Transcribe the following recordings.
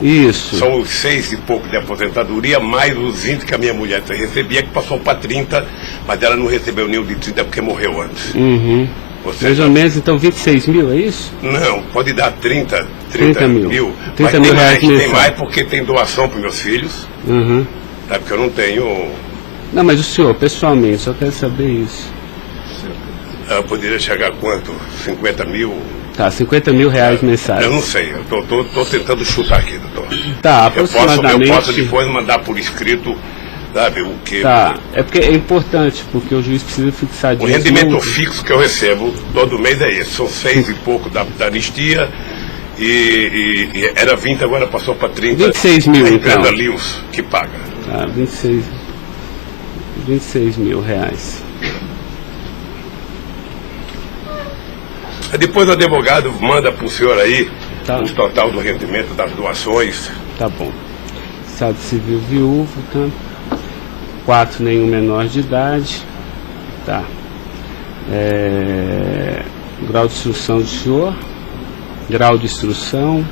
Isso. São os 6 e pouco de aposentadoria, mais os 20 que a minha mulher recebia, que passou para 30, mas ela não recebeu nenhum de 30 porque morreu antes. Uhum. Mais ou menos, então, 26 mil, é isso? Não, pode dar 30 mil. 30 mas mil reais tem mais porque tem doação para meus filhos. Uhum. Tá, porque eu não tenho... Não, mas o senhor, pessoalmente, só quero saber isso. Eu poderia chegar a quanto? 50 mil? Tá, 50 mil reais mensais. Eu não sei, eu tô tentando chutar aqui, doutor. Tá, aproximadamente... Eu posso depois mandar por escrito, sabe, o que... Tá, é porque é importante, porque o juiz precisa fixar disso. O rendimento fixo que eu recebo todo mês é esse, são 6 e pouco da anistia e era 20, agora passou para 30. 26 mil, a empresa então. Lius que paga. Tá, 26 mil reais. Depois o advogado manda para o senhor aí Tá. o total do rendimento das doações. Tá bom. Estado civil viúvo, tá? 4, nenhum menor de idade. Tá. Grau de instrução do senhor. Grau de instrução.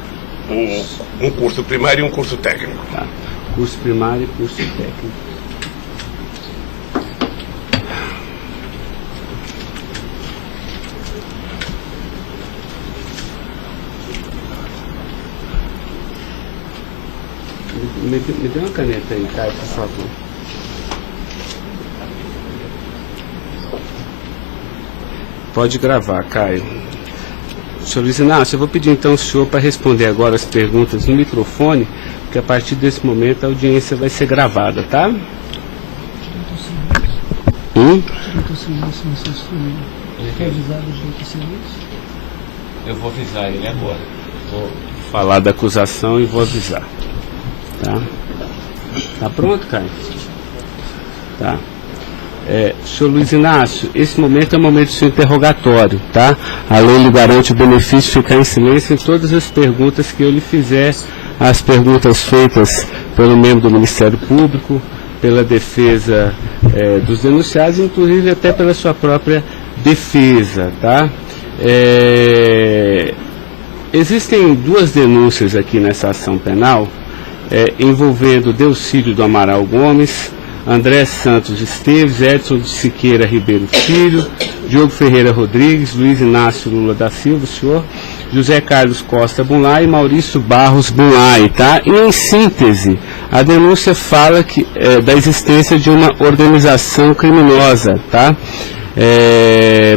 Um curso primário e um curso técnico. Tá. Curso primário e curso técnico. Me dê uma caneta aí, Caio, por favor. Pode gravar, Caio. Senhor Luiz Inácio, eu vou pedir então ao senhor para responder agora as perguntas no microfone, porque a partir desse momento a audiência vai ser gravada, tá? Eu vou avisar ele agora. Vou falar da acusação e vou avisar. Tá? Tá pronto, Caio? Tá. Senhor Luiz Inácio, esse momento é o momento do seu interrogatório, tá? A lei lhe garante o benefício de ficar em silêncio em todas as perguntas que eu lhe fizer, as perguntas feitas pelo membro do Ministério Público, pela defesa dos denunciados, inclusive até pela sua própria defesa, tá? Existem 2 denúncias aqui nessa ação penal, envolvendo Delcídio do Amaral Gomes, André Santos Esteves, Edson de Siqueira Ribeiro Filho, Diogo Ferreira Rodrigues, Luiz Inácio Lula da Silva, o senhor, José Carlos Costa Bunlai e Maurício Barros Bunlai, tá? E em síntese, a denúncia fala da existência de uma organização criminosa, tá?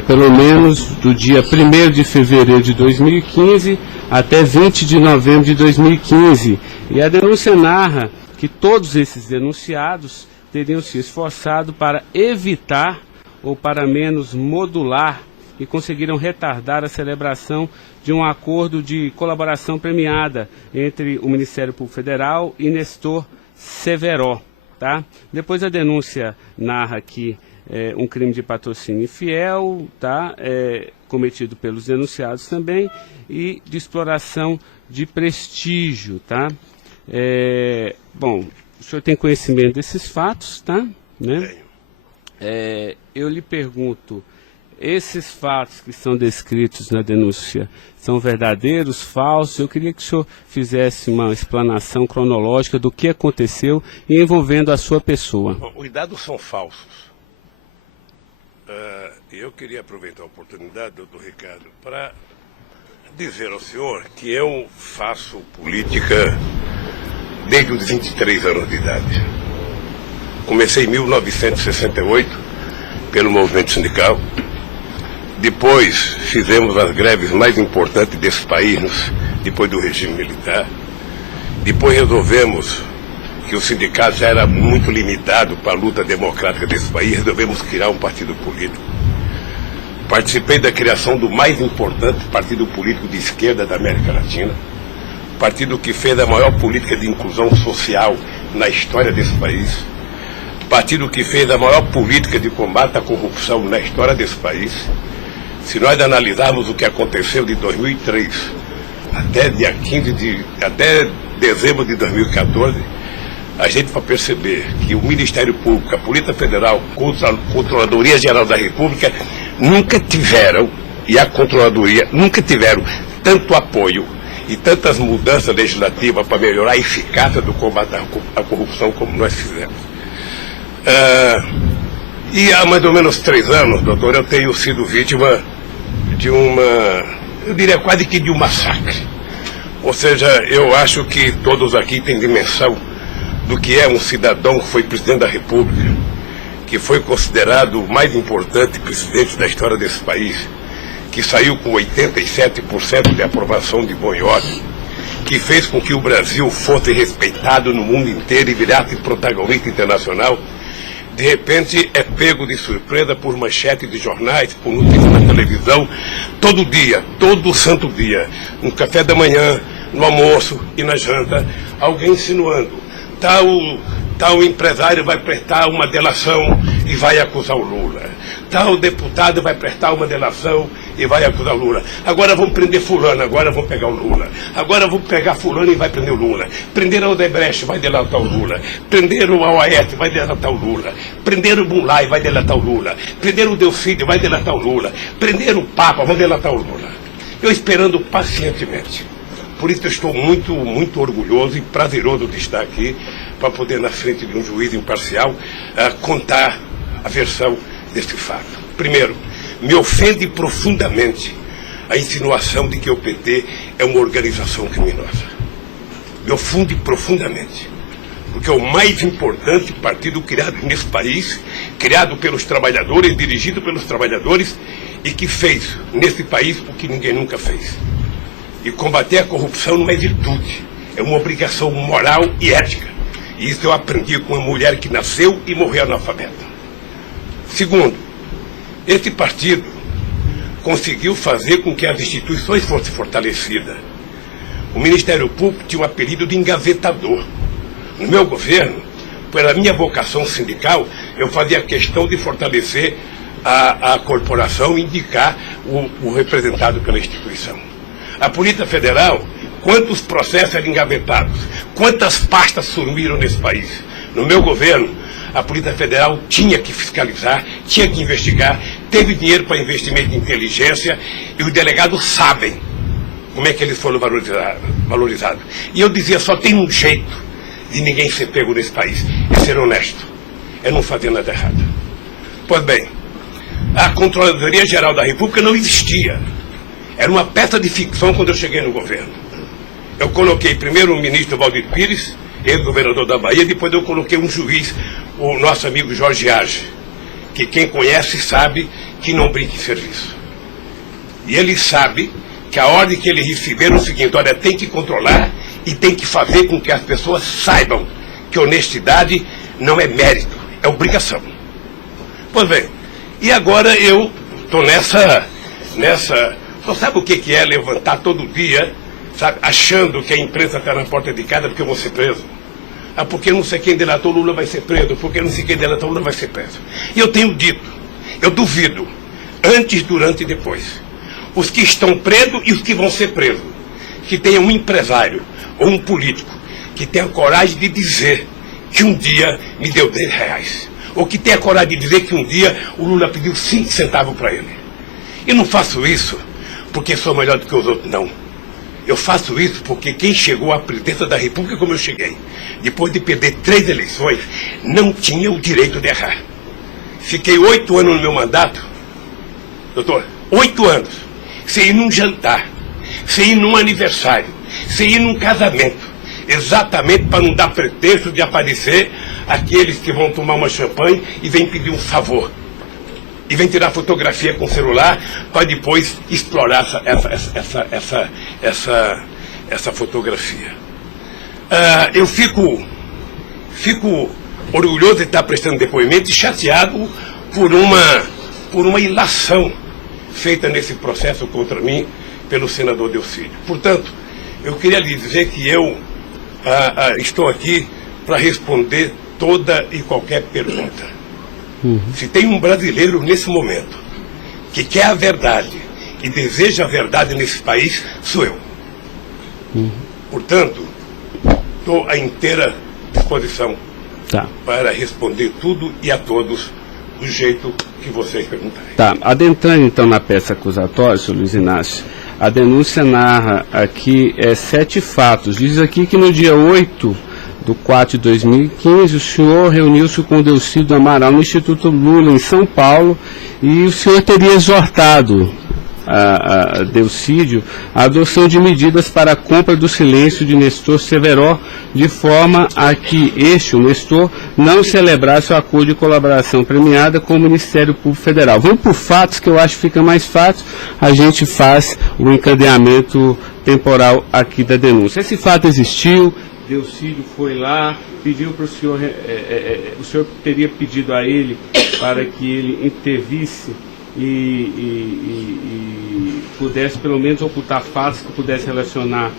Pelo menos do dia 1º de fevereiro de 2015 até 20 de novembro de 2015. E a denúncia narra que todos esses denunciados teriam se esforçado para evitar ou para menos modular e conseguiram retardar a celebração de um acordo de colaboração premiada entre o Ministério Público Federal e Nestor Severo, tá? Depois a denúncia narra que um crime de patrocínio infiel, tá? Cometido pelos denunciados também, e de exploração de prestígio, tá? Bom, o senhor tem conhecimento desses fatos, tá? Né? Eu lhe pergunto, esses fatos que são descritos na denúncia são verdadeiros, falsos? Eu queria que o senhor fizesse uma explanação cronológica do que aconteceu e envolvendo a sua pessoa. Os dados são falsos. Eu queria aproveitar a oportunidade, doutor Ricardo, para dizer ao senhor que eu faço política desde os 23 anos de idade. Comecei em 1968 pelo movimento sindical. Depois fizemos as greves mais importantes desse país, depois do regime militar. Depois resolvemos que o sindicato já era muito limitado para a luta democrática desse país, resolvemos criar um partido político. Participei da criação do mais importante partido político de esquerda da América Latina, partido que fez a maior política de inclusão social na história desse país, partido que fez a maior política de combate à corrupção na história desse país. Se nós analisarmos o que aconteceu de 2003 até dezembro de 2014, a gente vai perceber que o Ministério Público, a Polícia Federal, a Controladoria Geral da República nunca tiveram, e a Controladoria nunca tiveram tanto apoio e tantas mudanças legislativas para melhorar a eficácia do combate à corrupção como nós fizemos. E há mais ou menos 3 anos, doutor, eu tenho sido vítima de eu diria quase que de um massacre. Ou seja, eu acho que todos aqui têm dimensão do que é um cidadão que foi presidente da República, que foi considerado o mais importante presidente da história desse país, que saiu com 87% de aprovação de bom e ordem, que fez com que o Brasil fosse respeitado no mundo inteiro e virasse protagonista internacional. De repente é pego de surpresa por manchete de jornais, por notícias na televisão, todo dia, todo santo dia, no café da manhã, no almoço e na janta, alguém insinuando, tal empresário vai prestar uma delação e vai acusar o Lula. Tal deputado vai prestar uma delação e vai acusar o Lula. Agora vão prender fulano, agora vão pegar o Lula. Agora vão pegar fulano e vai prender o Lula. Prender o Odebrecht, vai delatar o Lula. Prender o Aoaete, vai delatar o Lula. Prender o Bunlai, vai delatar o Lula. Prender o Delfídio, vai delatar o Lula. Prender o Papa, vai delatar o Lula. Eu esperando pacientemente. Por isso eu estou muito, muito orgulhoso e prazeroso de estar aqui para poder, na frente de um juiz imparcial, contar a versão desse fato. Primeiro, me ofende profundamente a insinuação de que o PT é uma organização criminosa. Me ofende profundamente, porque é o mais importante partido criado nesse país, criado pelos trabalhadores, dirigido pelos trabalhadores, e que fez nesse país o que ninguém nunca fez. E combater a corrupção não é virtude, é uma obrigação moral e ética. E isso eu aprendi com uma mulher que nasceu e morreu analfabeta. Segundo, esse partido conseguiu fazer com que as instituições fossem fortalecidas. O Ministério Público tinha um apelido de engavetador. No meu governo, pela minha vocação sindical, eu fazia questão de fortalecer a corporação e indicar o representado pela instituição. A Polícia Federal, quantos processos eram engavetados, quantas pastas sumiram nesse país. No meu governo, a Polícia Federal tinha que fiscalizar, tinha que investigar, teve dinheiro para investimento em inteligência e os delegados sabem como é que eles foram valorizados. E eu dizia, só tem um jeito de ninguém ser pego nesse país, é ser honesto, é não fazer nada errado. Pois bem, a Controladoria Geral da República não existia. Era uma peça de ficção quando eu cheguei no governo. Eu coloquei primeiro o ministro Valdir Pires, ex-governador da Bahia, depois eu coloquei um juiz, o nosso amigo Jorge Age, que quem conhece sabe que não brinca em serviço. E ele sabe que a ordem que ele recebeu é o seguinte, olha, tem que controlar e tem que fazer com que as pessoas saibam que honestidade não é mérito, é obrigação. Pois bem, e agora eu estou nessa... Você sabe o que é levantar todo dia, sabe, achando que a imprensa está na porta de casa porque eu vou ser preso? Porque não sei quem delatou Lula vai ser preso, porque não sei quem delatou Lula vai ser preso. E eu tenho dito, eu duvido, antes, durante e depois, os que estão presos e os que vão ser presos, que tenha um empresário ou um político que tenha coragem de dizer que um dia me deu R$10, ou que tenha coragem de dizer que um dia o Lula pediu 5 centavos para ele. Eu não faço isso porque sou melhor do que os outros, não. Eu faço isso porque quem chegou à presidência da República como eu cheguei, depois de perder 3 eleições, não tinha o direito de errar. Fiquei 8 anos no meu mandato, doutor, 8 anos, sem ir num jantar, sem ir num aniversário, sem ir num casamento, exatamente para não dar pretexto de aparecer aqueles que vão tomar uma champanhe e vêm pedir um favor. E vem tirar fotografia com o celular para depois explorar essa fotografia. Eu fico orgulhoso de estar prestando depoimento e chateado por uma ilação feita nesse processo contra mim pelo senador Delfídio. Portanto, eu queria lhe dizer que eu estou aqui para responder toda e qualquer pergunta. Se tem um brasileiro nesse momento que quer a verdade e deseja a verdade nesse país, sou eu. Portanto, estou à inteira disposição para responder tudo e a todos do jeito que vocês perguntarem. Adentrando então na peça acusatória, Sr. Luiz Inácio, A denúncia narra aqui 7 fatos. Diz aqui que no dia 8/4/2015, o senhor reuniu-se com o Delcídio Amaral no Instituto Lula, em São Paulo, e o senhor teria exortado a Delcídio a adoção de medidas para a compra do silêncio de Nestor Severo, de forma a que o Nestor, não celebrasse o acordo de colaboração premiada com o Ministério Público Federal. Vamos por fatos, que eu acho que fica mais fácil, a gente faz o encadeamento temporal aqui da denúncia. Esse fato existiu, Delcídio foi lá, pediu para o senhor, o senhor teria pedido a ele para que ele intervisse e pudesse pelo menos ocultar fatos que pudesse relacionar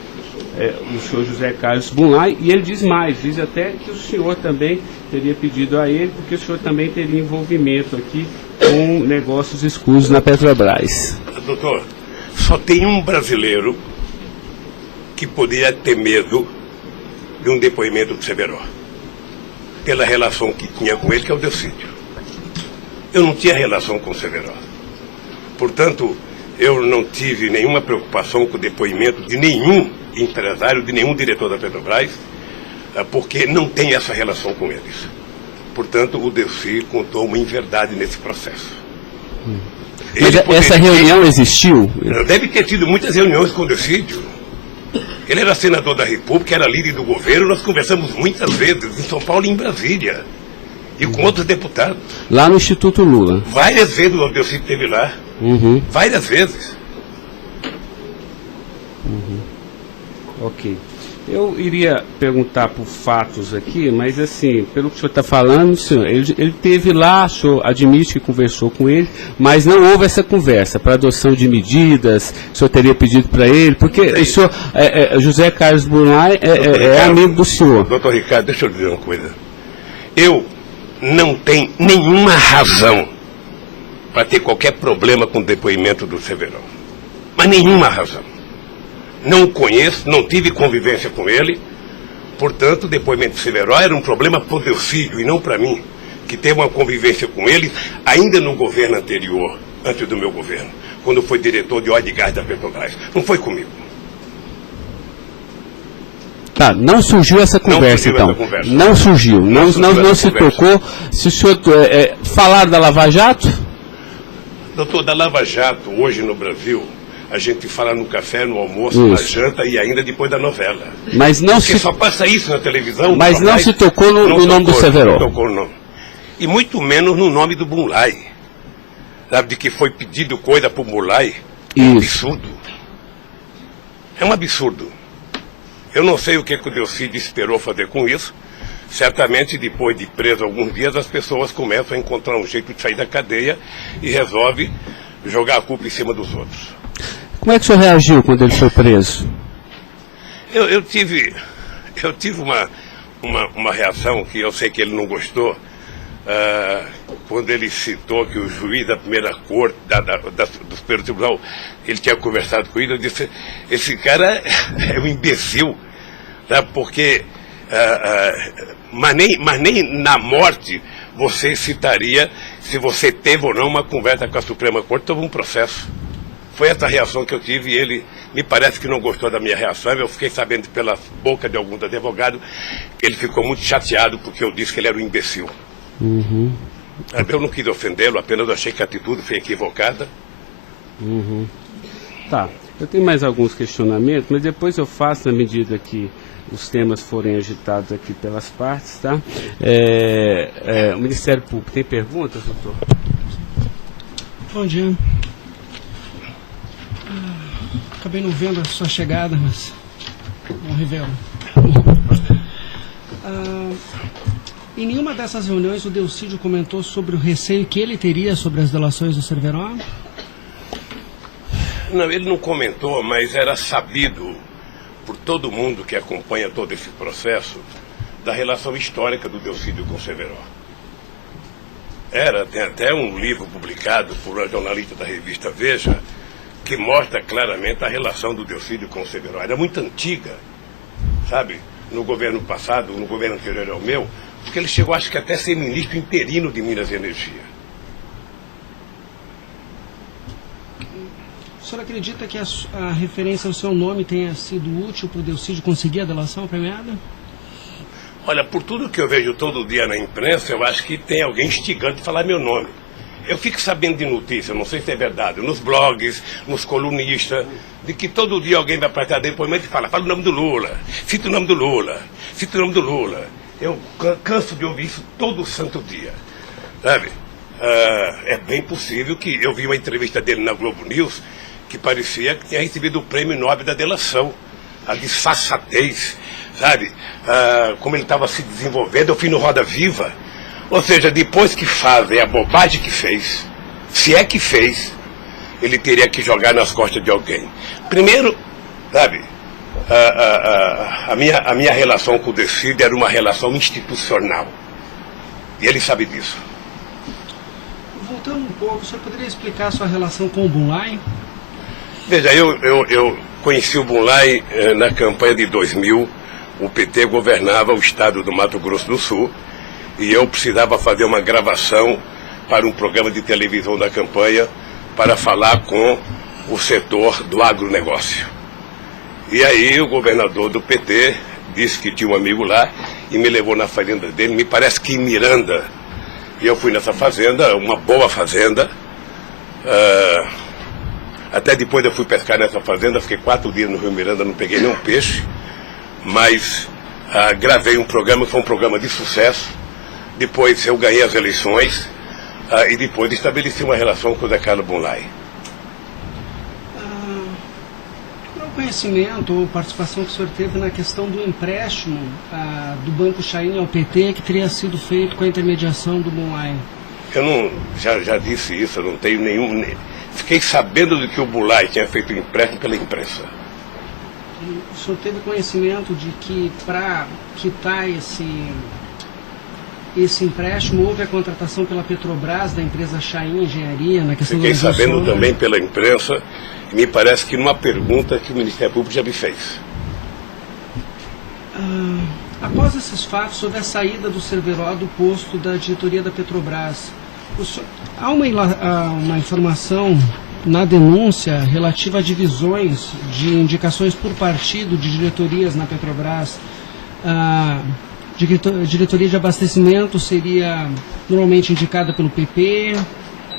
o senhor José Carlos Bunlai, e ele diz mais, diz até que o senhor também teria pedido a ele, porque o senhor também teria envolvimento aqui com negócios escusos na Petrobras. Doutor, só tem um brasileiro que poderia ter medo de um depoimento do Severo, pela relação que tinha com ele, que é o Delcídio. Eu não tinha relação com o Severo. Portanto, eu não tive nenhuma preocupação com o depoimento de nenhum empresário, de nenhum diretor da Petrobras, porque não tem essa relação com eles. Portanto, o Delcídio contou uma inverdade nesse processo. Mas essa reunião existiu? Deve ter tido muitas reuniões com o Delcídio. Ele era senador da República, era líder do governo, nós conversamos muitas vezes em São Paulo e em Brasília. E com outros deputados. Lá no Instituto Lula. Várias vezes o Delcídio esteve lá. Várias vezes. Ok. Eu iria perguntar por fatos aqui, mas assim, pelo que o senhor está falando, senhor, ele teve lá, o senhor admite que conversou com ele, mas não houve essa conversa para adoção de medidas, o senhor teria pedido para ele, porque o senhor, José Carlos Bunlai é amigo do senhor. Doutor Ricardo, deixa eu dizer uma coisa. Eu não tenho nenhuma razão para ter qualquer problema com o depoimento do Severo. Mas nenhuma razão. Não o conheço, não tive convivência com ele. Portanto, o depoimento do Severo era um problema para o Delcídio e não para mim, que teve uma convivência com ele ainda no governo anterior, antes do meu governo, quando foi diretor de óleo e gás da Petrobras. Não foi comigo. Tá, não surgiu essa conversa, então. Não surgiu, não se tocou. Se o senhor falar da Lava Jato? Doutor, da Lava Jato, hoje no Brasil, a gente fala no café, no almoço, na janta e ainda depois da novela. Mas não porque só passa isso na televisão. Mas não se tocou no nome do Severo. Não tocou no nome. E muito menos no nome do Bunlai. Sabe, de que foi pedido coisa para o Bunlai? É um absurdo. É um absurdo. Eu não sei o que o Delcídio esperou fazer com isso. Certamente, depois de preso alguns dias, as pessoas começam a encontrar um jeito de sair da cadeia e resolve jogar a culpa em cima dos outros. Como é que o senhor reagiu quando ele foi preso? Eu tive uma reação que eu sei que ele não gostou, quando ele citou que o juiz da primeira corte, do Superior Tribunal, ele tinha conversado com ele. Eu disse, esse cara é um imbecil, tá? Porque mas nem na morte você citaria se você teve ou não uma conversa com a Suprema Corte sobre um processo. Foi essa reação que eu tive e ele me parece que não gostou da minha reação. Eu fiquei sabendo pela boca de alguns advogados que ele ficou muito chateado porque eu disse que ele era um imbecil. Eu não quis ofendê-lo, apenas achei que a atitude foi equivocada. Tá, eu tenho mais alguns questionamentos, mas depois eu faço na medida que os temas forem agitados aqui pelas partes, tá? O Ministério Público tem perguntas, doutor? Bom dia. Acabei não vendo a sua chegada, mas não revelo. Em nenhuma dessas reuniões o Delcídio comentou sobre o receio que ele teria sobre as delações do Severo? Não, ele não comentou, mas era sabido por todo mundo que acompanha todo esse processo da relação histórica do Delcídio com o Severo. Tem até um livro publicado por uma jornalista da revista Veja que mostra claramente a relação do Delcídio com o Severo. Era muito antiga, sabe? No governo passado, no governo anterior ao meu, porque ele chegou, acho que até a ser ministro interino de Minas e Energia. senhor acredita que a referência ao seu nome tenha sido útil para o Delcídio conseguir a delação premiada? Olha, por tudo que eu vejo todo dia na imprensa, eu acho que tem alguém instigando de falar meu nome. Eu fico sabendo de notícia, não sei se é verdade, nos blogs, nos colunistas, de que todo dia alguém vai prestar depoimento e fala o nome do Lula, cita o nome do Lula, cita o nome do Lula. Eu canso de ouvir isso todo santo dia, sabe? É bem possível que eu vi uma entrevista dele na Globo News que parecia que tinha recebido o prêmio Nobel da delação, a disfarçatez, sabe? Como ele estava se desenvolvendo, eu fui no Roda Viva. Ou seja, depois que fazem a bobagem que fez, se é que fez, ele teria que jogar nas costas de alguém. Primeiro, sabe, a minha relação com o Delcídio era uma relação institucional. E ele sabe disso. Voltando um pouco, o senhor poderia explicar a sua relação com o Bunlai? Veja, eu conheci o Bunlai na campanha de 2000. O PT governava o estado do Mato Grosso do Sul. E eu precisava fazer uma gravação para um programa de televisão da campanha para falar com o setor do agronegócio. E aí o governador do PT disse que tinha um amigo lá e me levou na fazenda dele, me parece que em Miranda. E eu fui nessa fazenda, uma boa fazenda. Até depois eu fui pescar nessa fazenda, fiquei 4 dias no Rio Miranda, não peguei nenhum peixe. Mas gravei um programa, foi um programa de sucesso. Depois eu ganhei as eleições e depois estabeleci uma relação com o Zé Carlos Bunlai. Qual é o conhecimento ou participação que o senhor teve na questão do empréstimo do Banco Chain ao PT que teria sido feito com a intermediação do Bunlai? Eu não, já disse isso, eu não tenho nenhum... Fiquei sabendo de que o Bunlai tinha feito o empréstimo pela imprensa. O senhor teve conhecimento de que para quitar esse empréstimo, houve a contratação pela Petrobras, da empresa Chain Engenharia, na questão Fiquei da sabendo também pela imprensa, e me parece que numa pergunta que o Ministério Público já me fez. Após esses fatos, sobre a saída do Cerveró do posto da diretoria da Petrobras, há uma informação na denúncia relativa a divisões de indicações por partido de diretorias na Petrobras. Diretoria de abastecimento seria normalmente indicada pelo PP,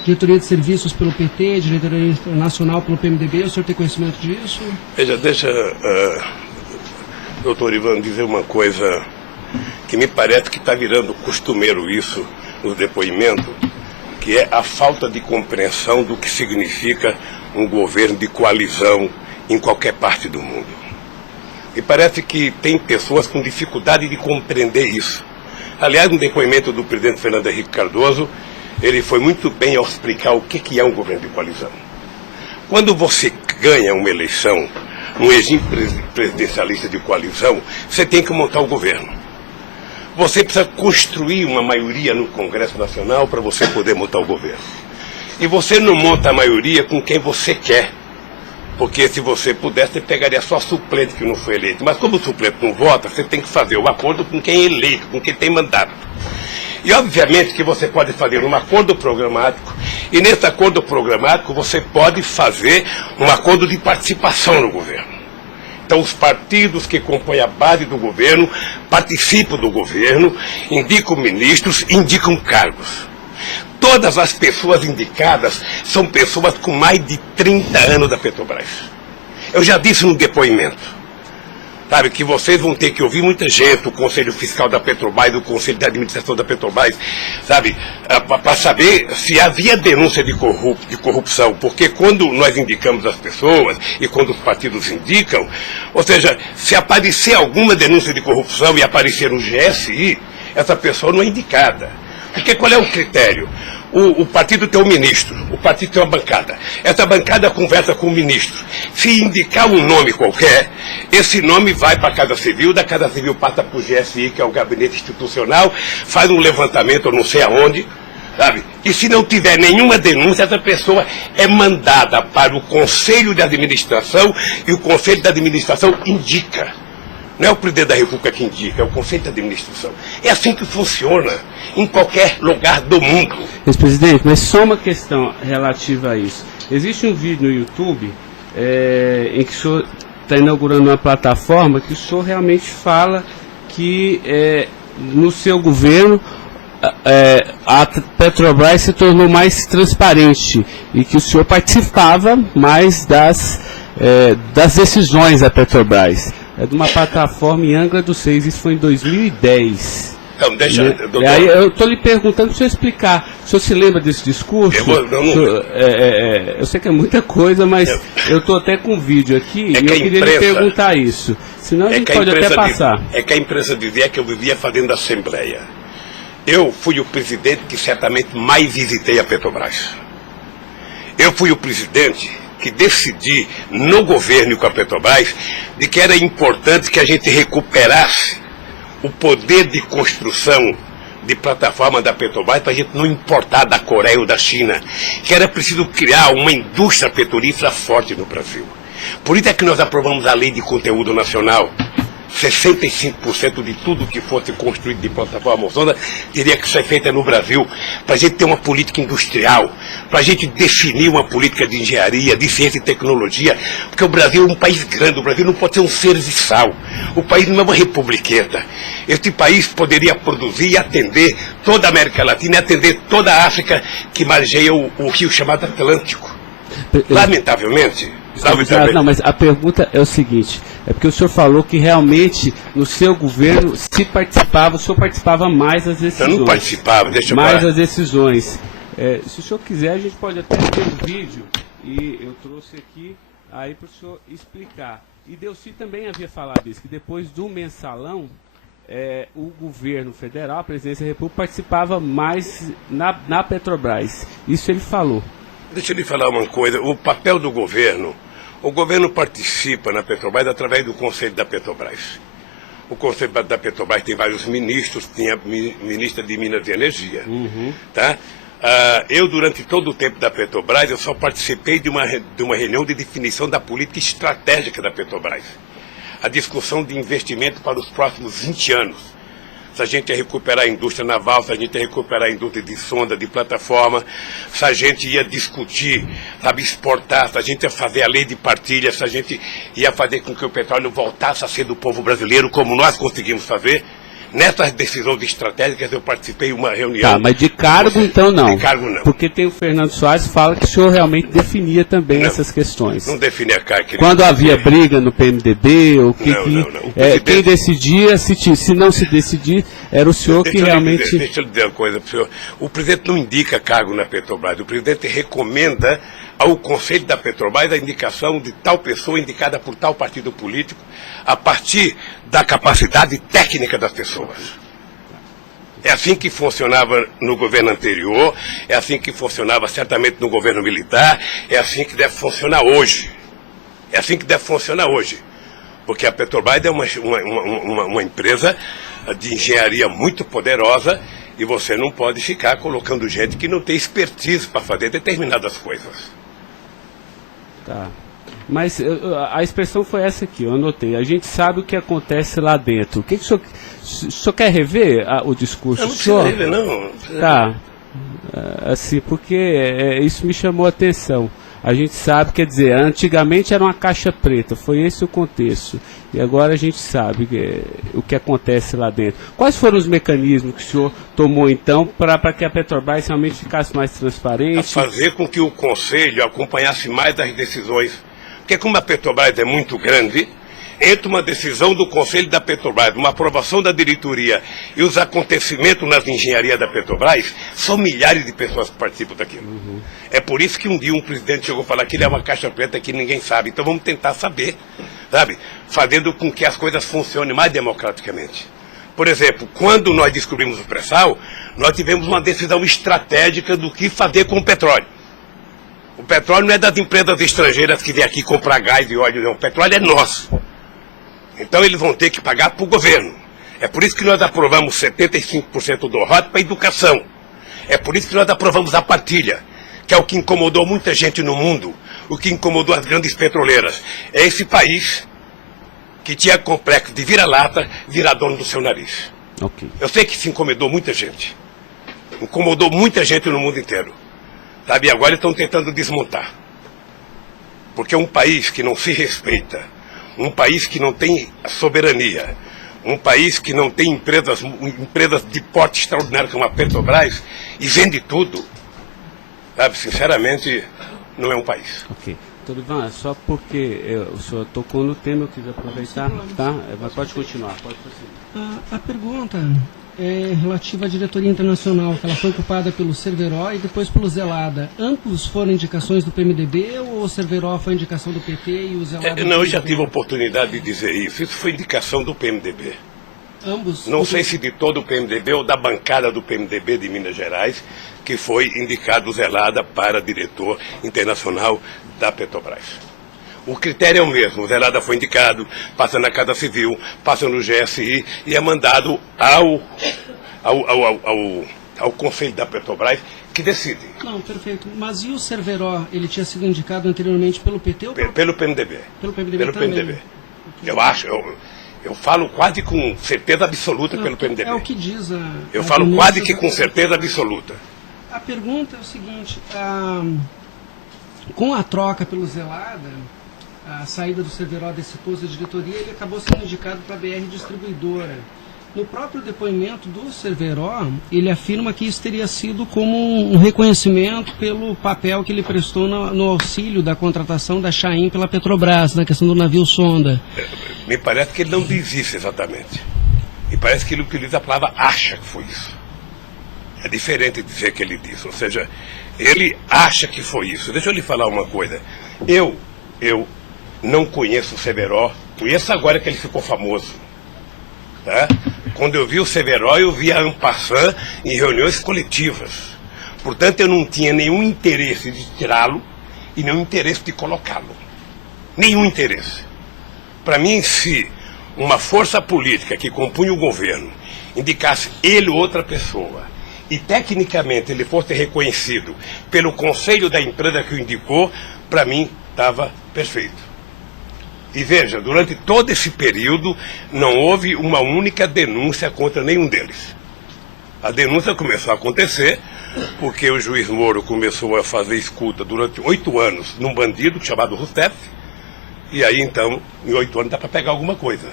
diretoria de serviços pelo PT, diretoria nacional pelo PMDB. O senhor tem conhecimento disso? Veja, deixa, doutor Ivan, dizer uma coisa que me parece que está virando costumeiro isso no depoimento, que é a falta de compreensão do que significa um governo de coalizão em qualquer parte do mundo. E parece que tem pessoas com dificuldade de compreender isso. Aliás, no depoimento do presidente Fernando Henrique Cardoso, ele foi muito bem ao explicar o que é um governo de coalizão. Quando você ganha uma eleição, um regime presidencialista de coalizão, você tem que montar o governo. Você precisa construir uma maioria no Congresso Nacional para você poder montar o governo. E você não monta a maioria com quem você quer. Porque se você pudesse, você pegaria só suplente que não foi eleito. Mas como o suplente não vota, você tem que fazer o acordo com quem é eleito, com quem tem mandato. E obviamente que você pode fazer um acordo programático, e nesse acordo programático você pode fazer um acordo de participação no governo. Então os partidos que compõem a base do governo participam do governo, indicam ministros, indicam cargos. Todas as pessoas indicadas são pessoas com mais de 30 anos da Petrobras. Eu já disse no depoimento, sabe, que vocês vão ter que ouvir muita gente, o Conselho Fiscal da Petrobras, o Conselho de Administração da Petrobras, sabe, para saber se havia denúncia de corrupção, porque quando nós indicamos as pessoas e quando os partidos indicam, ou seja, se aparecer alguma denúncia de corrupção e aparecer no GSI, essa pessoa não é indicada. Porque qual é o critério? O partido tem um ministro, o partido tem uma bancada. Essa bancada conversa com o ministro. Se indicar um nome qualquer, esse nome vai para a Casa Civil, da Casa Civil passa para o GSI, que é o Gabinete Institucional, faz um levantamento, eu não sei aonde, sabe? E se não tiver nenhuma denúncia, essa pessoa é mandada para o Conselho de Administração e o Conselho de Administração indica. Não é o presidente da República que indica, é o Conselho de Administração. É assim que funciona em qualquer lugar do mundo. Ex-presidente, mas só uma questão relativa a isso. Existe um vídeo no YouTube em que o senhor está inaugurando uma plataforma que o senhor realmente fala que no seu governo a Petrobras se tornou mais transparente e que o senhor participava mais das decisões da Petrobras. É de uma plataforma em Angra dos Reis, isso foi em 2010. Então, deixa, doutor. Aí eu estou lhe perguntando para o senhor explicar. O senhor se lembra desse discurso? Eu sei que é muita coisa, mas eu estou até com vídeo aqui e eu queria lhe perguntar isso. Senão a gente pode até passar. É que a imprensa dizia que eu vivia fazendo assembleia. Eu fui o presidente que certamente mais visitei a Petrobras. Eu fui o presidente que decidi no governo e com a Petrobras de que era importante que a gente recuperasse o poder de construção de plataforma da Petrobras para a gente não importar da Coreia ou da China, que era preciso criar uma indústria petrolífera forte no Brasil. Por isso é que nós aprovamos a Lei de Conteúdo Nacional. 65% de tudo que fosse construído de plataforma sonda teria que ser feita no Brasil, para a gente ter uma política industrial, para a gente definir uma política de engenharia, de ciência e tecnologia, porque o Brasil é um país grande, o Brasil não pode ser um serviçal, o país não é uma republiqueta. Este país poderia produzir e atender toda a América Latina e atender toda a África que margeia o rio chamado Atlântico. Lamentavelmente. Não, mas a pergunta é o seguinte, é porque o senhor falou que realmente no seu governo o senhor participava mais das decisões. Eu não participava, deixa eu mais falar. das decisões. Se o senhor quiser, a gente pode até ter um vídeo, e eu trouxe aqui aí para o senhor explicar. E Delcy também havia falado isso, que depois do mensalão, o governo federal, a presidência da República, participava mais na Petrobras. Isso ele falou. Deixa eu lhe falar uma coisa, o papel do governo, o governo participa na Petrobras através do Conselho da Petrobras. O Conselho da Petrobras tem vários ministros, tinha ministra de Minas e Energia. Tá? Eu, durante todo o tempo da Petrobras, eu só participei de uma reunião de definição da política estratégica da Petrobras. A discussão de investimento para os próximos 20 anos. Se a gente ia recuperar a indústria naval, se a gente ia recuperar a indústria de sonda, de plataforma, se a gente ia discutir, sabe, exportar, se a gente ia fazer a lei de partilha, se a gente ia fazer com que o petróleo voltasse a ser do povo brasileiro, como nós conseguimos fazer. Nessas decisões estratégicas eu participei de uma reunião. Tá, mas de cargo então não. De cargo não. Porque tem o Fernando Soares que fala que o senhor realmente definia também essas questões. Não definia cargo. Quando havia briga no PMDB, ou quem decidia, se não se decidir, era o senhor que realmente... Deixa eu lhe dizer uma coisa para o senhor. O presidente não indica cargo na Petrobras, o presidente recomenda ao Conselho da Petrobras a indicação de tal pessoa indicada por tal partido político a partir da capacidade técnica das pessoas. É assim que funcionava no governo anterior, é assim que funcionava certamente no governo militar, é assim que deve funcionar hoje. É assim que deve funcionar hoje. Porque a Petrobras é uma empresa de engenharia muito poderosa e você não pode ficar colocando gente que não tem expertise para fazer determinadas coisas. Tá. Mas a expressão foi essa aqui, eu anotei. A gente sabe o que acontece lá dentro. O que o senhor quer rever o discurso? Eu não preciso rever, não. Tá. Assim, porque isso me chamou a atenção. A gente sabe, quer dizer, antigamente era uma caixa preta, foi esse o contexto. E agora a gente sabe o que acontece lá dentro. Quais foram os mecanismos que o senhor tomou, então, para que a Petrobras realmente ficasse mais transparente? A fazer com que o Conselho acompanhasse mais as decisões. Porque como a Petrobras é muito grande, entre uma decisão do Conselho da Petrobras, uma aprovação da diretoria e os acontecimentos nas engenharias da Petrobras, são milhares de pessoas que participam daquilo. É por isso que um dia um presidente chegou a falar que ele é uma caixa preta que ninguém sabe. Então vamos tentar saber, sabe? Fazendo com que as coisas funcionem mais democraticamente. Por exemplo, quando nós descobrimos o pré-sal, nós tivemos uma decisão estratégica do que fazer com o petróleo. O petróleo não é das empresas estrangeiras que vêm aqui comprar gás e óleo, não. O petróleo é nosso. Então eles vão ter que pagar para o governo. É por isso que nós aprovamos 75% do ROT para a educação. É por isso que nós aprovamos a partilha, que é o que incomodou muita gente no mundo, o que incomodou as grandes petroleiras. É esse país que tinha complexo de vira-lata, virar dono do seu nariz. Okay. Eu sei que isso incomodou muita gente. Incomodou muita gente no mundo inteiro. Sabe, e agora estão tentando desmontar. Porque um país que não se respeita, um país que não tem soberania, um país que não tem empresas de porte extraordinário como a Petrobras e vende tudo, sabe, sinceramente, não é um país. Ok. Doutor Ivan, só porque o senhor tocou no tema, eu quis aproveitar, tá? Mas pode continuar, pode prosseguir. A pergunta é relativa à diretoria internacional, que ela foi ocupada pelo Cerveró e depois pelo Zelada. Ambos foram indicações do PMDB ou o Cerveró foi indicação do PT e o Zelada... Não, eu já tive a oportunidade de dizer isso. Isso foi indicação do PMDB. Ambos? Não sei se de todo o PMDB ou da bancada do PMDB de Minas Gerais, que foi indicado o Zelada para diretor internacional da Petrobras. O critério é o mesmo. O Zelada foi indicado, passa na Casa Civil, passa no GSI e é mandado ao Conselho da Petrobras, que decide. Não, perfeito. Mas e o Cerveró? Ele tinha sido indicado anteriormente pelo PT ou pelo PMDB? Pelo PMDB pelo também. PMDB. Eu acho, eu falo quase com certeza absoluta pelo PMDB. É o que diz a... Eu falo quase que com certeza absoluta. A pergunta é o seguinte, com a troca pelo Zelada, a saída do Cerveró desse posto de diretoria, ele acabou sendo indicado para a BR Distribuidora. No próprio depoimento do Cerveró, ele afirma que isso teria sido como um reconhecimento pelo papel que ele prestou no auxílio da contratação da Chain pela Petrobras, na questão do navio sonda. Me parece que ele não diz isso exatamente. Me parece que ele utiliza a palavra acha que foi isso. É diferente de dizer que ele disse. Ou seja, ele acha que foi isso. Deixa eu lhe falar uma coisa. Eu não conheço o Cerveró. Conheço agora que ele ficou famoso. Tá? Quando eu vi o Cerveró, eu vi a en passant em reuniões coletivas. Portanto, eu não tinha nenhum interesse de tirá-lo e nenhum interesse de colocá-lo. Nenhum interesse. Para mim, se uma força política que compunha o governo indicasse ele ou outra pessoa e tecnicamente ele fosse reconhecido pelo conselho da empresa que o indicou, para mim estava perfeito. E veja, durante todo esse período não houve uma única denúncia contra nenhum deles. A denúncia começou a acontecer porque o juiz Moro começou a fazer escuta durante 8 anos num bandido chamado Rousseff, e aí então, em 8 anos dá para pegar alguma coisa.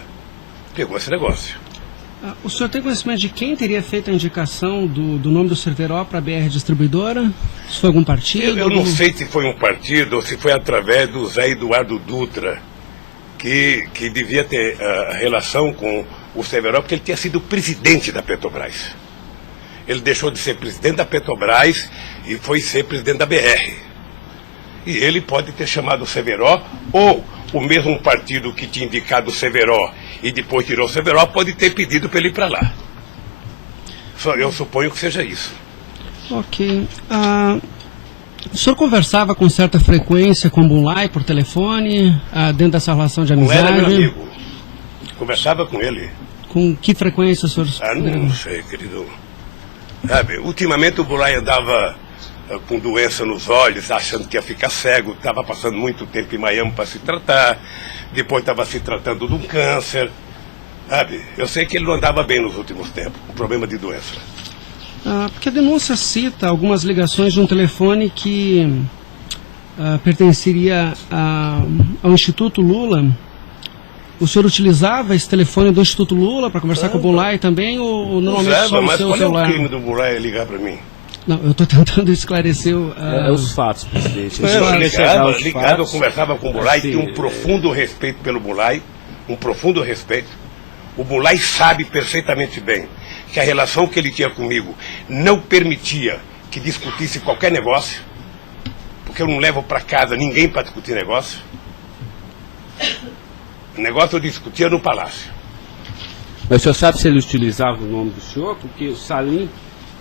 Pegou esse negócio. O senhor tem conhecimento de quem teria feito a indicação do nome do Cerveró para a BR Distribuidora? Se foi algum partido? Eu não sei se foi um partido ou se foi através do Zé Eduardo Dutra, que devia ter relação com o Cerveró, porque ele tinha sido presidente da Petrobras. Ele deixou de ser presidente da Petrobras e foi ser presidente da BR. E ele pode ter chamado o Cerveró, ou o mesmo partido que tinha indicado o Cerveró e depois tirou o Cerveró pode ter pedido para ele ir para lá. Eu suponho que seja isso. Ok. O senhor conversava com certa frequência com o Bulay por telefone, dentro dessa relação de amizade? Não era meu amigo. Conversava com ele. Com que frequência o senhor... Não sei, querido. Sabe, ultimamente o Bulay andava com doença nos olhos, achando que ia ficar cego, estava passando muito tempo em Miami para se tratar, depois estava se tratando de um câncer, sabe? Eu sei que ele não andava bem nos últimos tempos, com problema de doença. Porque a denúncia cita algumas ligações de um telefone que pertenceria ao Instituto Lula. O senhor utilizava esse telefone do Instituto Lula para conversar com o Bulay também, ou normalmente só o seu celular? Mas qual é o crime do Bulay ligar para mim? Não, eu estou tentando esclarecer os fatos, presidente. Eu conversava com o Bulay, tinha um profundo respeito pelo Bulay, um profundo respeito. O Bulay sabe perfeitamente bem que a relação que ele tinha comigo não permitia que discutisse qualquer negócio, porque eu não levo para casa ninguém para discutir negócio. O negócio eu discutia no palácio. Mas o senhor sabe se ele utilizava o nome do senhor? Porque o Salim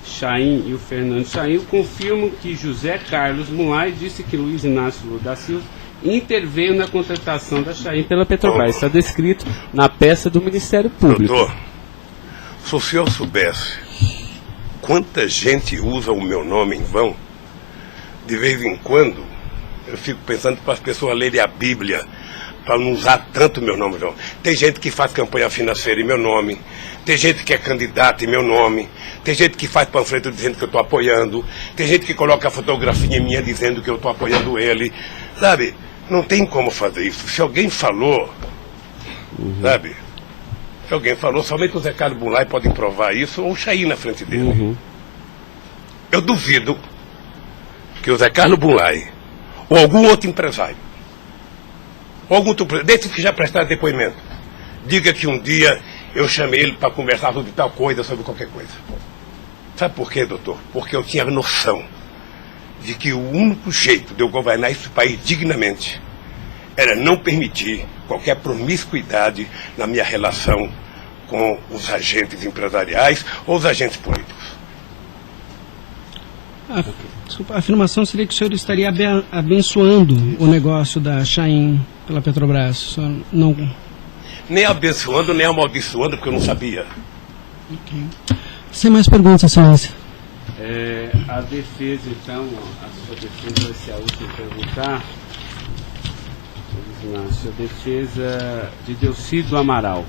Chain e o Fernando Chain confirmam que José Carlos Mulay disse que Luiz Inácio Lula da Silva interveio na contratação da Chain pela Petrobras. Está descrito na peça do Ministério Público. Doutor, se o senhor soubesse quanta gente usa o meu nome em vão, de vez em quando eu fico pensando para as pessoas lerem a Bíblia, para não usar tanto meu nome. Não. Tem gente que faz campanha financeira em meu nome, tem gente que é candidato em meu nome, tem gente que faz panfleto dizendo que eu estou apoiando, tem gente que coloca a fotografia minha dizendo que eu estou apoiando ele, sabe? Não tem como fazer isso. Se alguém falou, sabe? Se alguém falou, somente o Zé Carlos Bunlai pode provar isso, ou o Chaim na frente dele. Eu duvido que o Zé Carlos Bunlai, ou algum outro empresário, ou algum outro, desses que já prestaram depoimento, diga que um dia eu chamei ele para conversar sobre tal coisa, sobre qualquer coisa. Sabe por quê, doutor? Porque eu tinha noção de que o único jeito de eu governar esse país dignamente era não permitir qualquer promiscuidade na minha relação com os agentes empresariais ou os agentes políticos. Desculpa, a afirmação seria que o senhor estaria abençoando o negócio da Chaim pela Petrobras. O senhor não... Nem abençoando, nem amaldiçoando, porque eu não sabia. Okay. Sem mais perguntas, excelência. A defesa, então, a sua defesa vai ser a última a perguntar. A sua defesa de Delcídio Amaral.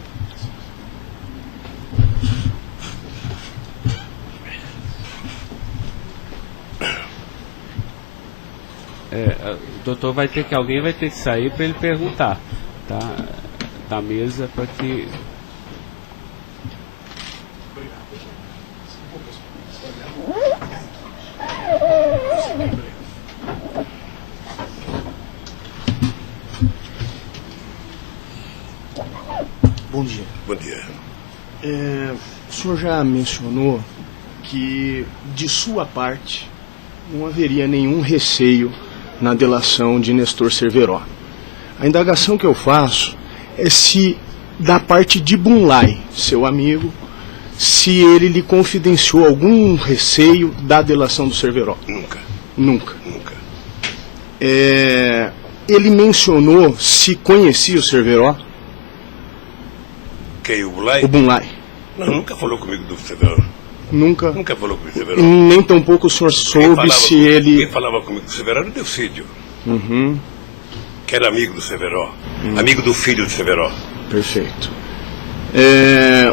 O doutor vai ter que, alguém vai ter que sair para ele perguntar, tá? Da mesa para que... Bom dia. Bom dia. O senhor já mencionou que, de sua parte, não haveria nenhum receio na delação de Nestor Cerveró. A indagação que eu faço é se, da parte de Bunlai, seu amigo, se ele lhe confidenciou algum receio da delação do Cerveró. Nunca. Nunca. Nunca. Ele mencionou se conhecia o Cerveró. Quem, o Bunlai? O Bunlai. Não, nunca falou comigo do Cerveró. Nunca. Nunca falou comigo do Cerveró. Nem tampouco o senhor soube se ele... Quem falava comigo do Cerveró era o Delcídio. Uhum. Que era amigo do Cerveró. Amigo do filho do Cerveró. Perfeito.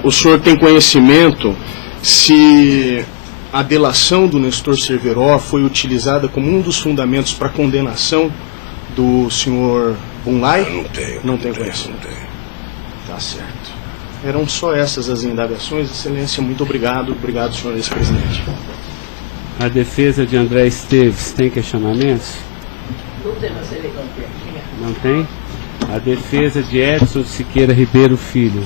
O senhor tem conhecimento se a delação do Nestor Cerveró foi utilizada como um dos fundamentos para a condenação do senhor Bunlai? Não tenho. Não tem conhecimento. Não tenho. Tá certo. Eram só essas as indagações. Excelência, muito obrigado. Obrigado, senhor ex-presidente. A defesa de André Esteves tem questionamentos? Não tem? A defesa de Edson Siqueira Ribeiro Filho.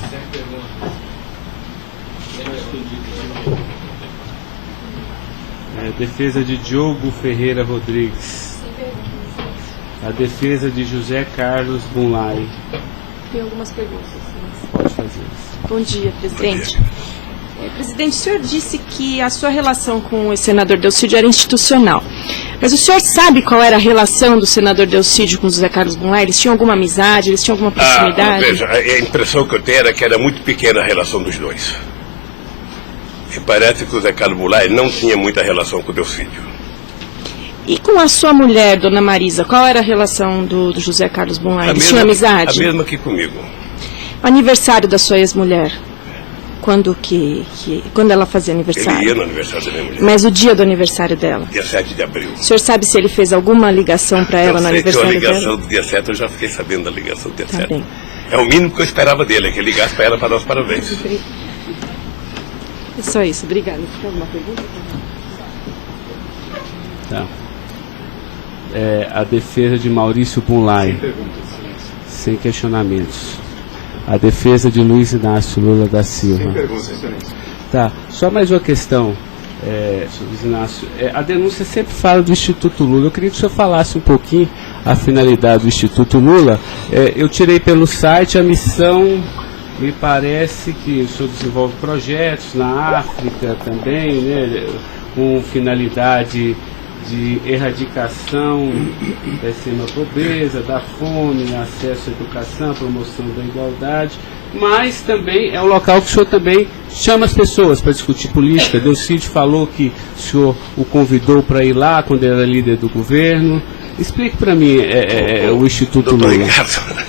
A defesa de Diogo Ferreira Rodrigues. A defesa de José Carlos Bunlai. Tem algumas perguntas. Pode fazer isso. Bom dia, presidente. Presidente, o senhor disse que a sua relação com o senador Delcídio era institucional. Mas o senhor sabe qual era a relação do senador Delcídio com o José Carlos Bunlai? Eles tinham alguma amizade? Eles tinham alguma proximidade? Veja, a impressão que eu tenho era que era muito pequena a relação dos dois. E parece que o José Carlos Bunlai não tinha muita relação com o Delcídio. E com a sua mulher, dona Marisa, qual era a relação do José Carlos Bunlai? Eles tinham amizade? A mesma que comigo. O aniversário da sua ex-mulher? Quando ela fazia aniversário? Ele ia no aniversário da minha mulher. Mas o dia do aniversário dela? Dia 7 de abril. O senhor sabe se ele fez alguma ligação para ela no aniversário dela? A ligação do dia 7, eu já fiquei sabendo da ligação do dia 7. Bem. É o mínimo que eu esperava dele, é que ele ligasse para ela para dar os parabéns. É só isso, obrigada. Tem alguma pergunta? Tá. A defesa de Maurício Bunlai. Sem questionamentos. A defesa de Luiz Inácio Lula da Silva. Sem perguntas, excelência. Tá, só mais uma questão, Luiz Inácio. A denúncia sempre fala do Instituto Lula. Eu queria que o senhor falasse um pouquinho a finalidade do Instituto Lula. Eu tirei pelo site a missão, me parece que o senhor desenvolve projetos na África também, né, com finalidade de erradicação da extrema pobreza, da fome, acesso à educação, promoção da igualdade, mas também é um local que o senhor também chama as pessoas para discutir política. Delcídio falou que o senhor o convidou para ir lá quando era líder do governo. Explique para mim o Instituto Doutor Lula. Ricardo,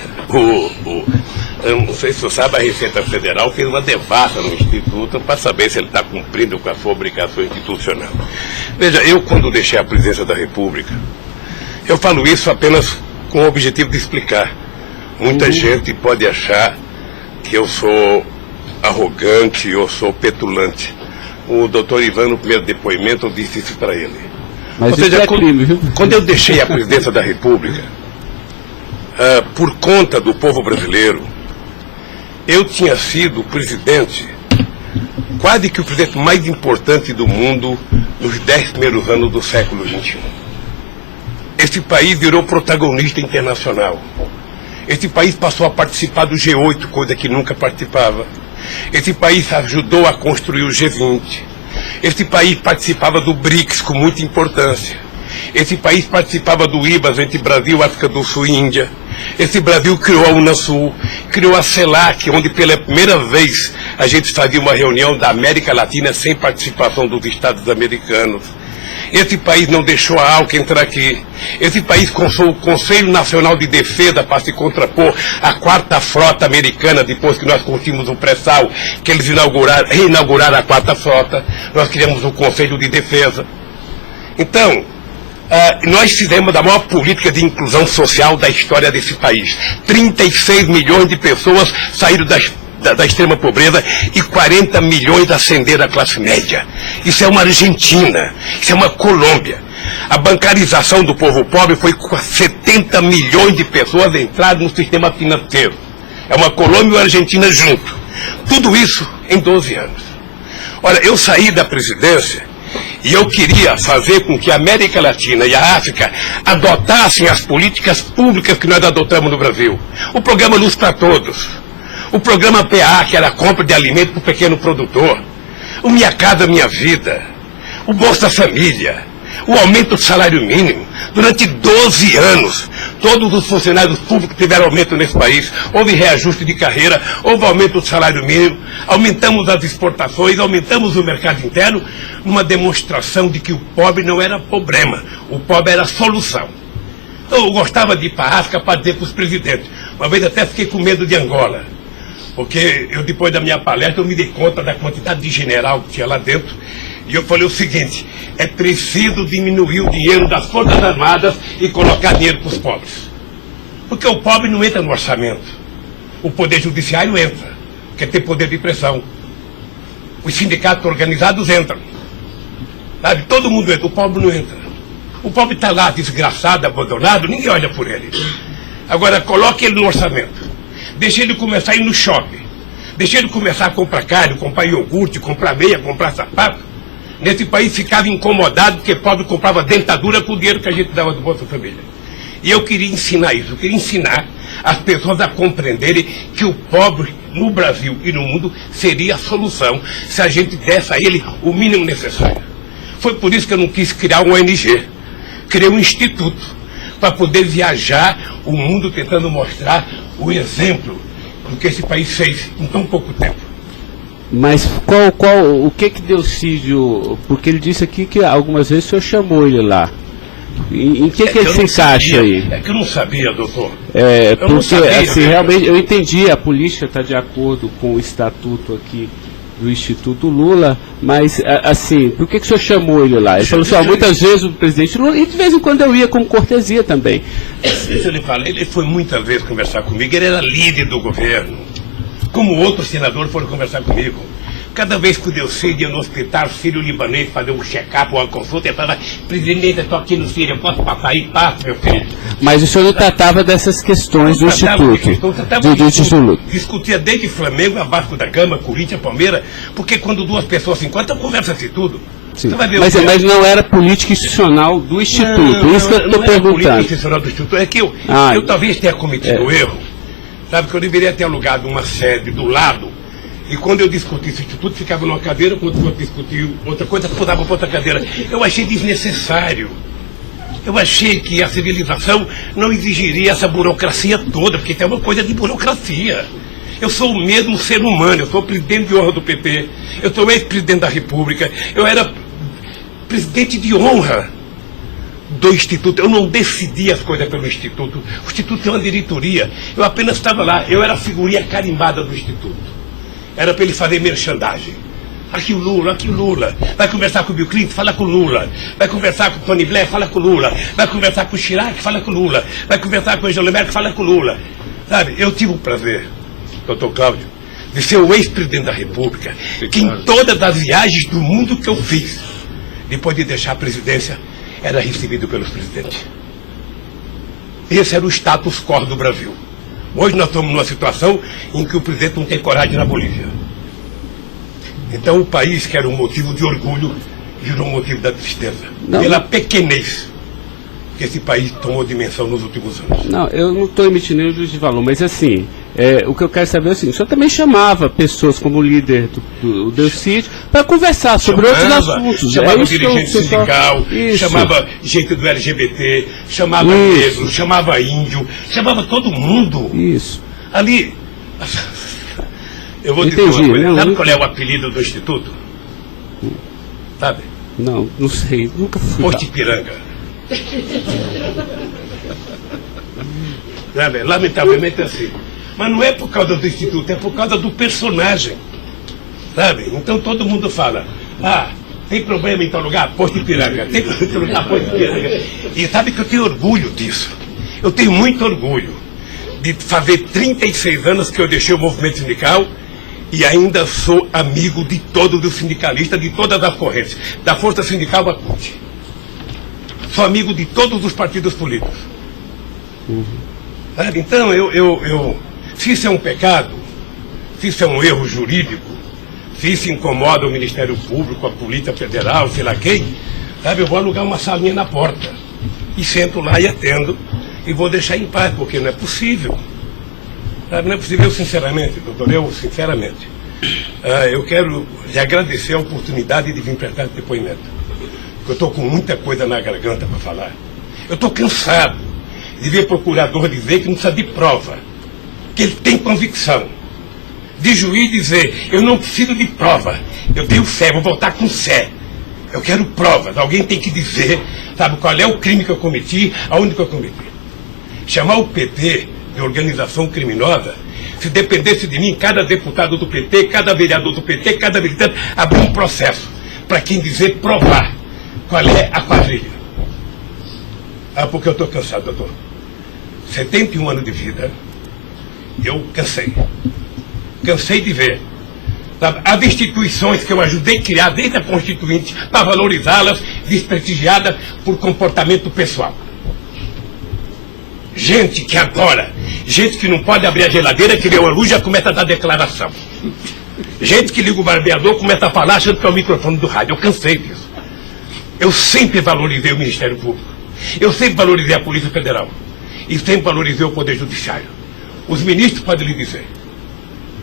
eu não sei se você sabe, a Receita Federal fez uma devassa no Instituto para saber se ele está cumprindo com a sua obrigação institucional. Veja, eu quando deixei a presidência da República, eu falo isso apenas com o objetivo de explicar. Muita gente pode achar que eu sou arrogante, eu sou petulante. O doutor Ivan, no primeiro depoimento, eu disse isso para ele. Mas ou seja, isso é crime, viu? quando eu deixei a presidência da República, por conta do povo brasileiro, eu tinha sido presidente, quase que o presidente mais importante do mundo nos 10 primeiros anos do século XXI. Este país virou protagonista internacional. Este país passou a participar do G8, coisa que nunca participava. Este país ajudou a construir o G20. Este país participava do BRICS com muita importância. Esse país participava do IBAS entre Brasil, África do Sul e Índia. Esse Brasil criou a Unasul, criou a CELAC, onde pela primeira vez a gente fazia uma reunião da América Latina sem participação dos Estados americanos. Esse país não deixou a ALCA entrar aqui. Esse país consultou o Conselho Nacional de Defesa para se contrapor à 4ª Frota Americana, depois que nós conseguimos o pré-sal, que eles reinauguraram a 4ª Frota. Nós criamos o Conselho de Defesa. Então, nós fizemos a maior política de inclusão social da história desse país. 36 milhões de pessoas saíram da extrema pobreza e 40 milhões ascenderam à classe média. Isso é uma Argentina, isso é uma Colômbia. A bancarização do povo pobre foi com 70 milhões de pessoas entraram no sistema financeiro. É uma Colômbia e uma Argentina junto. Tudo isso em 12 anos. Olha, eu saí da presidência e eu queria fazer com que a América Latina e a África adotassem as políticas públicas que nós adotamos no Brasil. O programa Luz para Todos, o programa PA, que era a compra de alimento para o pequeno produtor, o Minha Casa Minha Vida, o Bolsa Família, o aumento do salário mínimo. Durante 12 anos, todos os funcionários públicos tiveram aumento nesse país. Houve reajuste de carreira, houve aumento do salário mínimo, aumentamos as exportações, aumentamos o mercado interno, numa demonstração de que o pobre não era problema, o pobre era a solução. Eu gostava de ir para a África para dizer para os presidentes. Uma vez até fiquei com medo de Angola, porque eu, depois da minha palestra, eu me dei conta da quantidade de general que tinha lá dentro. E eu falei o seguinte: é preciso diminuir o dinheiro das Forças Armadas e colocar dinheiro para os pobres. Porque o pobre não entra no orçamento. O Poder Judiciário entra, quer ter poder de pressão. Os sindicatos organizados entram. Sabe? Todo mundo entra, o pobre não entra. O pobre está lá desgraçado, abandonado, ninguém olha por ele. Agora, coloque ele no orçamento. Deixe ele começar a ir no shopping. Deixe ele começar a comprar carne, comprar iogurte, comprar meia, comprar sapato. Nesse país ficava incomodado porque pobre comprava dentadura com o dinheiro que a gente dava do Bolsa Família. E eu queria ensinar isso, eu queria ensinar as pessoas a compreenderem que o pobre no Brasil e no mundo seria a solução se a gente desse a ele o mínimo necessário. Foi por isso que eu não quis criar uma ONG. Criei um instituto para poder viajar o mundo tentando mostrar o exemplo do que esse país fez em tão pouco tempo. Mas o que Delcídio, porque ele disse aqui que algumas vezes o senhor chamou ele lá. Em que ele se encaixa aí? É que eu não sabia, doutor. Porque sabia, assim, realmente eu entendi, a política está de acordo com o estatuto aqui do Instituto Lula, mas assim, por que o senhor chamou ele lá? Ele falou assim, muitas vezes o presidente Lula, e de vez em quando eu ia como cortesia também. Deixa eu lhe falar, ele foi muitas vezes conversar comigo, ele era líder do governo. Como outros senadores foram conversar comigo. Cada vez que o Delcídio ia no hospital sírio-libanês fazer um check-up ou uma consulta, ele falava: presidente, eu estou aqui no Sírio, eu posso passar aí? Passa, meu filho. Mas o senhor não tratava dessas questões do Instituto? Discutia desde Flamengo a Vasco da Gama, Corinthians, Palmeiras, porque quando duas pessoas se encontram, conversa-se tudo. Mas não era política institucional do Instituto, isso que eu estou perguntando. Não era política institucional do Instituto, é que eu talvez tenha cometido erro, sabe, que eu deveria ter alugado uma sede do lado. E quando eu discuti esse instituto, ficava numa cadeira, quando eu discutia outra coisa, pulava para outra cadeira. Eu achei desnecessário. Eu achei que a civilização não exigiria essa burocracia toda, porque tem uma coisa de burocracia. Eu sou o mesmo ser humano, eu sou presidente de honra do PT, eu sou ex-presidente da República, eu era presidente de honra do Instituto. Eu não decidi as coisas pelo Instituto. O Instituto é uma diretoria. Eu apenas estava lá, eu era a figurinha carimbada do Instituto. Era para ele fazer merchandising. Aqui o Lula. Vai conversar com o Bill Clinton, fala com o Lula. Vai conversar com o Tony Blair, fala com o Lula. Vai conversar com o Chirac, fala com o Lula. Vai conversar com o Angela Merkel, fala com o Lula. Sabe, eu tive o prazer, doutor Cláudio, de ser o ex-presidente da República, que em todas as viagens do mundo que eu fiz, depois de deixar a presidência, era recebido pelos presidentes. Esse era o status quo do Brasil. Hoje nós estamos numa situação em que o presidente não tem coragem na Bolívia. Então o país, que era um motivo de orgulho, virou um motivo da tristeza. Pela pequenez que esse país tomou dimensão nos últimos anos. Não, eu não estou emitindo nenhum juízo de valor, mas assim, o que eu quero saber é o seguinte: o senhor também chamava pessoas como o líder do Delcídio para conversar sobre outros assuntos. Chamava dirigente sindical, chamava gente do LGBT, chamava negro, chamava índio, chamava todo mundo. Isso. Ali, eu vou dizer uma coisa, sabe qual é o apelido do Instituto? Sabe? Não sei, nunca fui. Posto Ipiranga. Lamentavelmente é assim. Mas não é por causa do Instituto, é por causa do personagem. Sabe? Então todo mundo fala: tem problema em tal lugar? Posto Ipiranga. Tem problema em tal lugar? Posto Ipiranga. E sabe que eu tenho orgulho disso. Eu tenho muito orgulho de fazer 36 anos que eu deixei o movimento sindical e ainda sou amigo de todos os sindicalistas, de todas as correntes, da Força Sindical à CUT. Sou amigo de todos os partidos políticos. Então, se isso é um pecado, se isso é um erro jurídico, se isso incomoda o Ministério Público, a Polícia Federal, sei lá quem, eu vou alugar uma salinha na porta e sento lá e atendo e vou deixar em paz, porque não é possível. Não é possível, sinceramente, doutor, sinceramente. Eu quero lhe agradecer a oportunidade de vir prestar esse depoimento. Eu estou com muita coisa na garganta para falar. Eu estou cansado de ver procurador dizer que não precisa de prova, que ele tem convicção. De juiz dizer: eu não preciso de prova, eu tenho fé, vou voltar com fé. Eu quero provas, alguém tem que dizer, qual é o crime que eu cometi, aonde que eu cometi. Chamar o PT de organização criminosa, se dependesse de mim, cada deputado do PT, cada vereador do PT, cada militante, abrir um processo para quem dizer provar qual é a quadrilha. Porque eu estou cansado, doutor. 71 anos de vida, eu cansei. Cansei de ver as instituições que eu ajudei a criar desde a Constituinte, para valorizá-las, desprestigiadas por comportamento pessoal. Gente que adora, gente que não pode abrir a geladeira, que vê uma luz e já começa a dar declaração. Gente que liga o barbeador, começa a falar achando que é o microfone do rádio. Eu cansei disso. Eu sempre valorizei o Ministério Público. Eu sempre valorizei a Polícia Federal. E sempre valorizei o Poder Judiciário. Os ministros podem lhe dizer.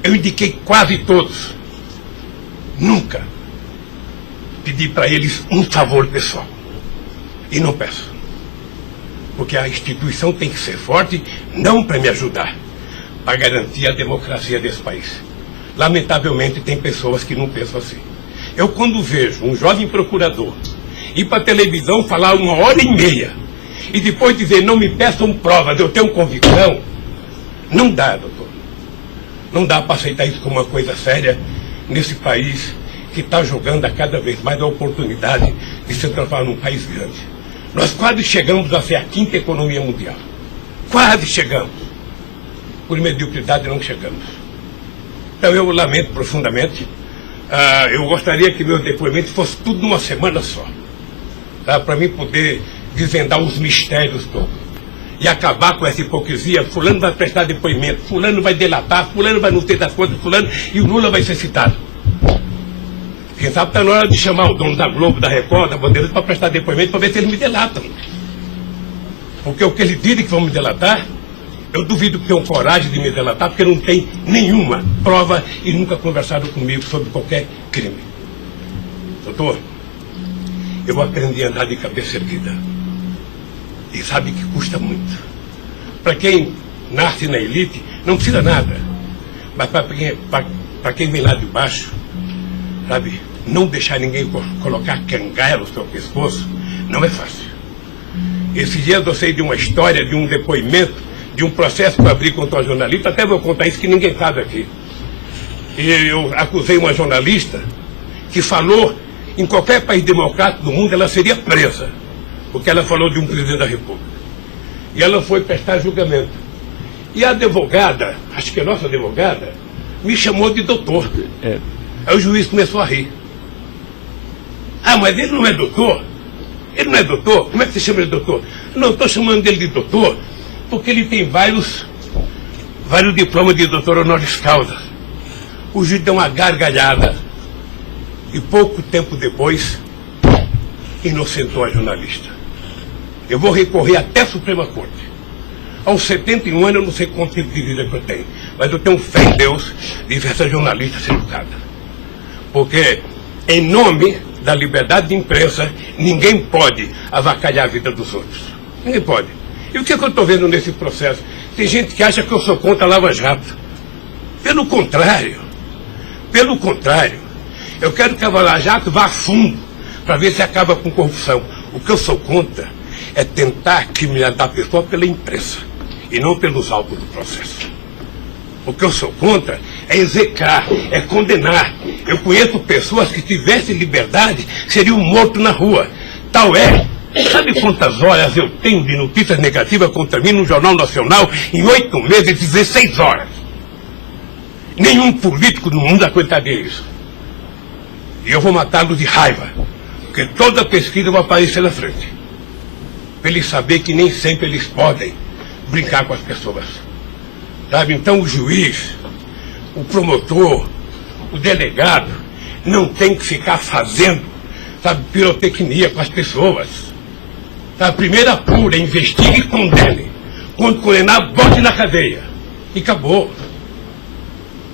Eu indiquei quase todos. Nunca pedi para eles um favor pessoal. E não peço. Porque a instituição tem que ser forte, não para me ajudar, para garantir a democracia desse país. Lamentavelmente, tem pessoas que não pensam assim. Eu, quando vejo um jovem procurador ir para a televisão falar 1h30 e depois dizer: não me peçam provas, eu tenho convicção, não dá, doutor. Não dá para aceitar isso como uma coisa séria nesse país que está jogando a cada vez mais a oportunidade de se transformar num país grande. Nós quase chegamos a ser a 5ª economia mundial. Quase chegamos. Por mediocridade não chegamos. Então eu lamento profundamente. Eu gostaria que meu depoimento fosse tudo numa semana só. Para mim poder desvendar os mistérios todos. E acabar com essa hipocrisia: fulano vai prestar depoimento, fulano vai delatar, fulano vai não ter das contas, fulano, e o Lula vai ser citado. Quem sabe está na hora de chamar o dono da Globo, da Record, da Bandeira, para prestar depoimento, para ver se eles me delatam. Porque o que eles dizem que vão me delatar, eu duvido que tenham coragem de me delatar, porque não tem nenhuma prova e nunca conversaram comigo sobre qualquer crime. Doutor, eu aprendi a andar de cabeça erguida. E sabe que custa muito. Para quem nasce na elite, não precisa nada. Mas para quem vem lá de baixo, sabe, não deixar ninguém colocar cangaia no seu pescoço, não é fácil. Esses dias eu sei de uma história, de um depoimento, de um processo que eu abri contra uma jornalista, até vou contar isso que ninguém sabe aqui. E eu acusei uma jornalista que falou em qualquer país democrático do mundo, ela seria presa, porque ela falou de um presidente da República. E ela foi prestar julgamento. E a advogada, acho que a nossa advogada, me chamou de doutor. Aí o juiz começou a rir. Ah, mas ele não é doutor? Ele não é doutor? Como é que você chama ele de doutor? Não, estou chamando ele de doutor porque ele tem vários diplomas de doutor honoris causa. O juiz deu uma gargalhada e pouco tempo depois inocentou a jornalista. Eu vou recorrer até a Suprema Corte. Aos 71 anos eu não sei quanto tempo de vida que eu tenho, mas eu tenho fé em Deus de ver essa jornalista ser educada. Porque, em nome da liberdade de imprensa, ninguém pode avacalhar a vida dos outros. Ninguém pode. E o que eu estou vendo nesse processo? Tem gente que acha que eu sou contra a Lava Jato. Pelo contrário, eu quero que a Lava Jato vá a fundo para ver se acaba com corrupção. O que eu sou contra é tentar criminalizar a pessoa pela imprensa e não pelos autos do processo. O que eu sou contra é execrar, é condenar. Eu conheço pessoas que tivessem liberdade seriam mortos na rua. Tal é. Sabe quantas horas eu tenho de notícias negativas contra mim no Jornal Nacional em 8 meses, 16 horas? Nenhum político do mundo aguentaria isso. E eu vou matá-los de raiva, porque toda pesquisa vai aparecer na frente. Para eles saberem que nem sempre eles podem brincar com as pessoas. Sabe? Então o juiz, o promotor, o delegado, não tem que ficar fazendo, sabe, pirotecnia com as pessoas. A primeira apura, investigue e condene. Quando condenar, bote na cadeia. E acabou.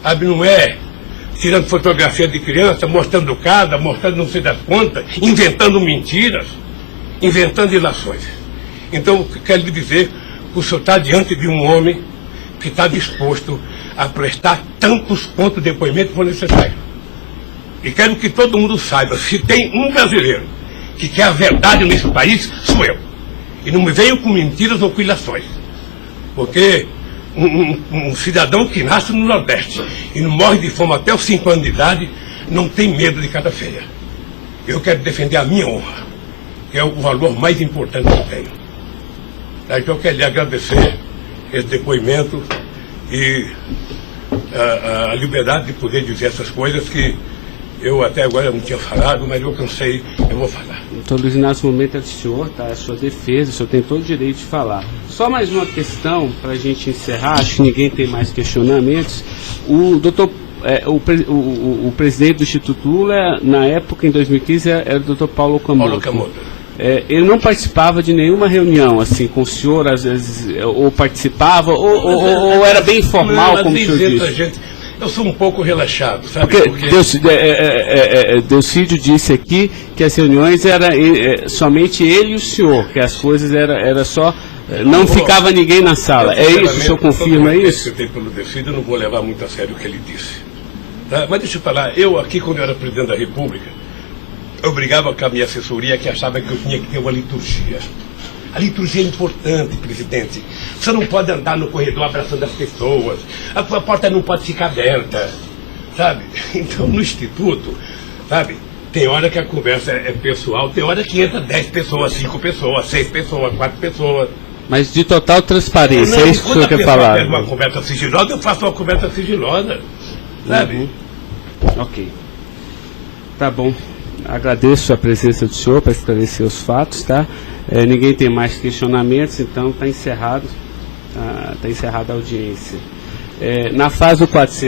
Sabe, não é tirando fotografia de criança, mostrando casa, mostrando não sei das quantas, inventando mentiras, inventando ilações. Então, eu quero lhe dizer que o senhor está diante de um homem que está disposto a prestar tantos quanto depoimentos for necessário. E quero que todo mundo saiba, se tem um brasileiro que quer a verdade nesse país, sou eu. E não me venham com mentiras ou com ilações. Porque um cidadão que nasce no Nordeste e não morre de fome até os 5 anos de idade, não tem medo de cara feia. Eu quero defender a minha honra, que é o valor mais importante que eu tenho. Então eu quero lhe agradecer esse depoimento e a liberdade de poder dizer essas coisas que eu até agora não tinha falado, mas eu cansei, eu vou falar. Doutor Luiz Inácio, o momento é do senhor, tá? A sua defesa, o senhor tem todo o direito de falar. Só mais uma questão para a gente encerrar, acho que ninguém tem mais questionamentos. O presidente do Instituto Lula, na época, em 2015, era o doutor Paulo Camoto. Ele não participava de nenhuma reunião, assim, com o senhor, às vezes, ou participava, ou era bem informal, como o senhor disse? Eu sou um pouco relaxado, sabe? Porque Delcídio disse aqui que as reuniões eram somente ele e o senhor, que as coisas era só... Não ficava ninguém na sala. É isso? O senhor confirma isso? Eu pelo Delcídio, eu não vou levar muito a sério o que ele disse. Tá? Mas deixa eu falar, eu aqui, quando eu era presidente da República, eu brigava com a minha assessoria que achava que eu tinha que ter uma liturgia. A liturgia é importante, presidente. Você não pode andar no corredor abraçando as pessoas. A porta não pode ficar aberta, sabe? Então, no Instituto, sabe, tem hora que a conversa é pessoal, tem hora que entra 10 pessoas, 5 pessoas, 6 pessoas, 4 pessoas. Mas de total transparência, é isso que o senhor quer falar? Quando uma conversa sigilosa, eu faço uma conversa sigilosa, sabe? Ok. Tá bom. Agradeço a presença do senhor para esclarecer os fatos, tá? Ninguém tem mais questionamentos, então está encerrado a audiência. Na fase do 400...